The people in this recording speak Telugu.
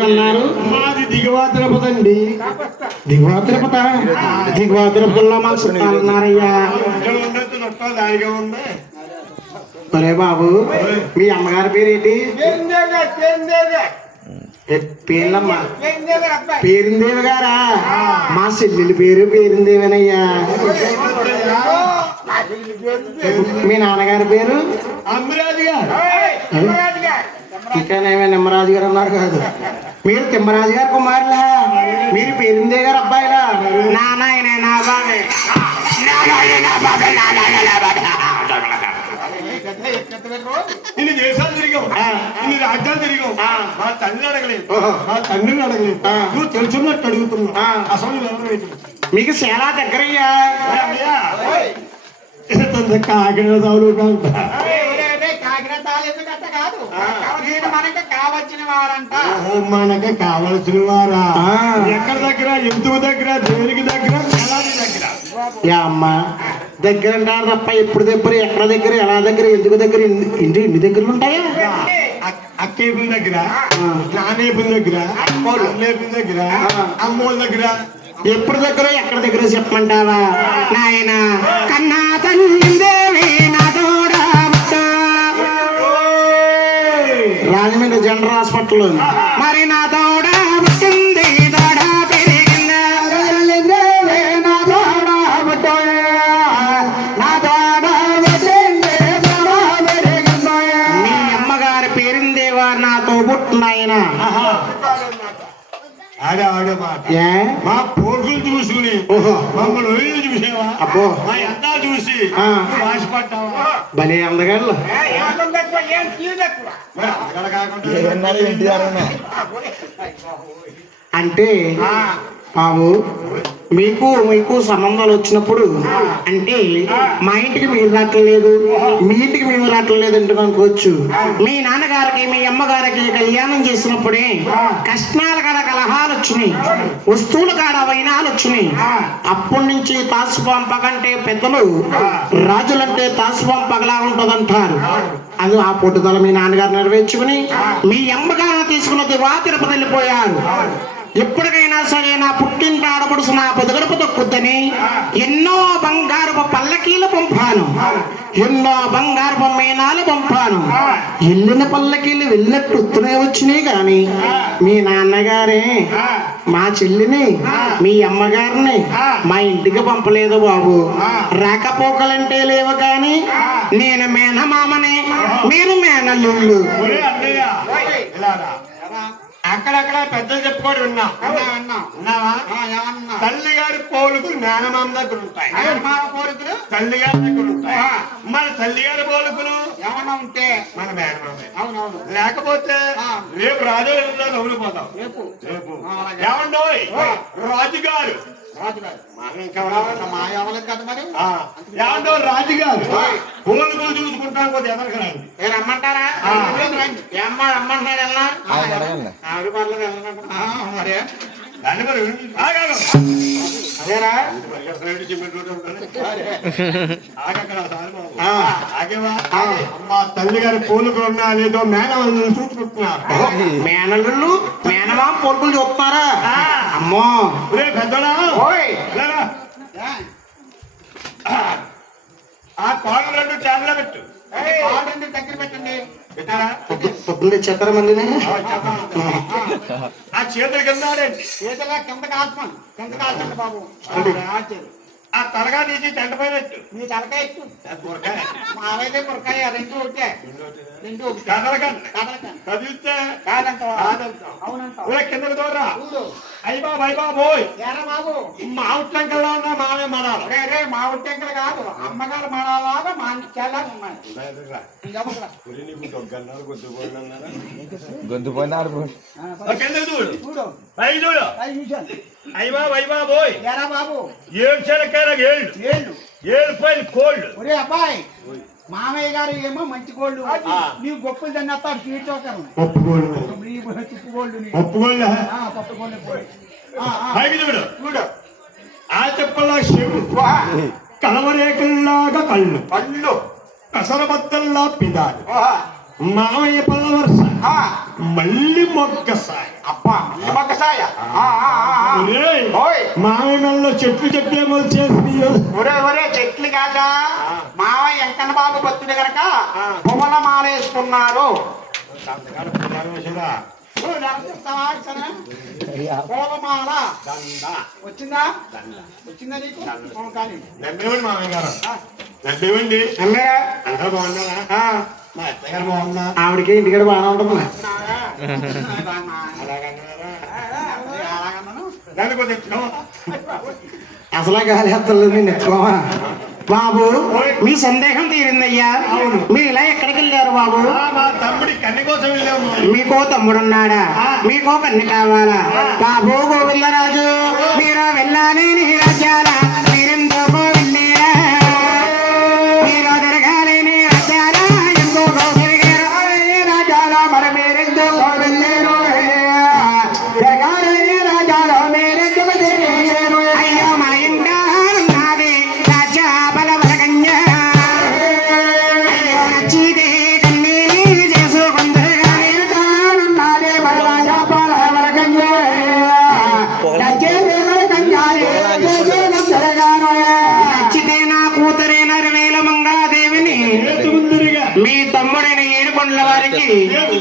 అన్నారు మాది దిగువ తిరుపతి అండి దిగువ తిరుపత దిగువ తిరుపతిలో చుట్టాలు ఉన్నారయ్యా ఒరే బాబు మీ అమ్మగారి పేరు ఏంటి ఏ, పేర్లమ్మా. పేరుందేవి గారా? మా చెల్లెలి పేరు పేరుందేవేనయ్యా. మీ నాన్నగారి పేరు? అమ్మిరాజు గారు. ఇంకా నేమే నిమ్మరాజు గారు అన్నారు కాదు. మీరు తిమ్మరాజు గారు కుమారులా? మీరు పేరుందే గారు అబ్బాయిలా? నా నాయనే నా బాబే. నా నాయనే నా బాబే నా నాయనే నా బాబే. ఇన్ని దేశాలు తిరిగాం ఆ. ఇన్ని రాజ్యాలు తిరిగాం ఆ. మా తల్లిని అడగలేదు. మా తండ్రిని అడగలేదు. ఆ. నువ్వు తెలుసున్నట్టు అడుగుతున్నావు. అసలు నువ్వు? మీకు చాలా దగ్గరయ్యా? ఏ కాదు. కావచ్చిన వారంట. మనకి కావలసిన వారా. ఎక్కడ దగ్గర? ఎందుకు దగ్గర? దేనికి దగ్గర? ఎలాంటి దగ్గర. అమ్మ దగ్గర అంటారు తప్ప ఎప్పుడు దగ్గర ఎక్కడ దగ్గర ఎలా దగ్గర ఎందుకు దగ్గర ఇంటి ఇన్ని దగ్గరలు ఉంటాయా? అక్- అక్కేపుల దగ్గర. నానేపుల దగ్గర అమ్మోళ్ళు. అన్నేపుల దగ్గర. అమ్మోళ్ళ దగ్గర. ఎప్పుడు దగ్గర ఎక్కడ దగ్గర చెప్పమంటావా? నాయన కన్నా తల్లిదేవి నా రాజమండ్రి జనరల్ హాస్పిటల్ మరి నా తోడ పుట్టింది తోడ పెరిగింది తల్లిదేవి నా తోడ పుట్టింది. నా తోడ పుట్టింది తోడ పెరిగింది. మీ అమ్మగారి పేరిందేవా నాతో పుట్టినాయన ఆహా. ఆడే ఆడే మాట ఏ మా పోర్కులు చూసుకుని మమ్మల్ని అబ్బో. ఎంత చూసి? ఆశపడ్డావా? భలే అందగాళ్ళు అంటే బాబు మీకు మీకు సంబంధాలు వచ్చినప్పుడు అంటే మా ఇంటికి మీరు రావట్లేదు. మీ ఇంటికి మేము రావట్లేదు అంటే అనుకోవచ్చు. మీ నాన్నగారికి మీ అమ్మగారికి కళ్యాణం చేసినప్పుడే కష్టాల కాడ కలహాలు వచ్చినాయి. వస్తువుల కాడ వైనాలు వచ్చినాయి. అప్పటి నుంచి తాసుపాం పగంటే పెద్దలు రాజులంటే తాసుపాం పగలా ఉంటదంటారు. అది ఆ పట్టుదల మీ నాన్నగారు నెరవేర్చుకుని మీ అమ్మగారిని తీసుకున్న దివా తిరుపతి వెళ్ళిపోయారు ఎప్పటికైనా సరే నా పుట్టింటి ఆడపడుసు నా పొదగడపు తొక్కుద్దని ఎన్నో బంగారపు పల్లకీలు పంపాను. ఎన్నో బంగారపు మీనాలు పంపాను. వెళ్ళిన పల్లకీలు వెళ్ళినట్టు ఉత్తనే వచ్చినాయి కానీ మీ నాన్నగారే మా చెల్లిని మీ అమ్మగారిని మా ఇంటికి పంపలేదు బాబు. రాకపోకలంటే లేవు కానీ నేను మేనమామని మీరు మేనల్లుళ్ళు ఒరే అన్నయ్య ఇలా రా. అక్కడక్కడ పెద్దలు చెప్పుకోడు విన్నా ఉన్నావా? తల్లి గారి పోలుకులు మేనమామ దగ్గర ఉంటాయి. తల్లి గారి దగ్గర ఉంటాయి. మన తల్లి గారి పోలుకులు ఏమన్నా ఉంటే? మన మేనమామే. అవునవును. లేకపోతే. రేపు రాజు కౌలిపోతాం రేపు. రేపు. ఏమండోయ్? ఓయ్. రాజుగారు. మరి ఏమండో రాజుగారు. ఓయ్. పోలుకులు చూసుకుంటాం కొద్ది ఎదరకరండి ఏ రమ్మంటారా? అమ్మ రమ్మంటున్నాడు వెళ్ళా ఆవిడ మరి మరి అదేరా. అమ్మా తల్లి గారి పోలుకులు ఉన్నా లేదో మేనవాళ్ళు చూసుకుంటున్నారు మేనల్లుళ్ళు మేనమా పొరుగులు చూస్తున్నారా? ఆ. అమ్మో. ఒరే పెద్దోడా. ఓయ్. లేరా. ఆ కాళ్ళు రెండు ట్యాబ్లో పెట్టు. ఏయ్, కాళ్ళు రెండు దగ్గర పెట్టండి. పెట్టారా? పొద్దు- పొద్దున్న మందిని ఆ, చేతుల కింద. చేతిలో కింద కాల్చమని కింద కాల్చండి బాబు. ఆ తలగా తీసి టెంట పైన పెట్టు. నీ తలకాయ బుర్రకాయ. మావైతే పురకాయ రెండు ఒకటే. రెండు ఒకటే. కదలకండి. కాదంటావా? కాదంటాం. దూరా. అయ్యి ఎరా బాబు. మా ఉట్టంకల్లో ఉన్న మామే మనాలి. రే రే మా ఉట్టెంకలు కాదు. అమ్మగారు మనలాగా మా చాలా? గొంతు పోయినారు చూడు. చూడు. పై అయ్యి బాబు అయ్యి బాబోయ్ ఎరా బాబు? ఏడు చెనక్కాయల ఏళ్ళు? ఏళ్ళు. ఏడు పైన కోళ్ళు. ఒరే అబ్బాయి మామయ్య గారు ఏమో మంచి కోళ్ళు. నీవు గొప్పలు తిన్నస్తాడు స్వీట్ చోకరం. తుప్పు కోళ్ళు. నీ. ఒప్పుకోళ్ళ ఆ, పప్పు కోళ్ళు పోయి. ఆ, ఆ. పైకి చూడు చూడు ఆ చెప్పల్లా శివుడు వా. కలవరేకల్లాగా కళ్ళు. పళ్ళు పెసరబద్దల్లా పిదాలు. మామయ్య పల్ల వరుస ఆ. మళ్ళీ మొగ్గసాయి అబ్బా ఓయ్. మామయ్య మెడలో చెట్లు చెట్లు ఏమో చేసినాయో. ఒరే ఒరే చెట్లు కాక మావయ్య వెంకన్న బాబు భక్తుడు గనక పువ్వుల మాల వేసుకున్నారు సంతకాలు పుట్టారు వేసారా? ఓ, నాకు చెప్తావా ఇసనా? పూలమాల దండ. వచ్చిందా? వచ్చిందా నీకు? కానీ. మామయ్య గారు? అందరూ బాగున్నారా? మా ఆవిడకి ఇంటికాడ బాగానే ఉంటుంది. అసలు గాలి హత్తలు నేను బాబు మీ సందేహం తీరిందయ్యా. మీరు ఇలా ఎక్కడికి వెళ్ళారు బాబు? మా తమ్ముడి కన్ని కోసం వెళ్ళాము మీకో తమ్ముడున్నాడా? మీకో కన్ను కావాలా? బాబు గోవిందరాజు మీరు వెళ్ళాలి రాజ్యాల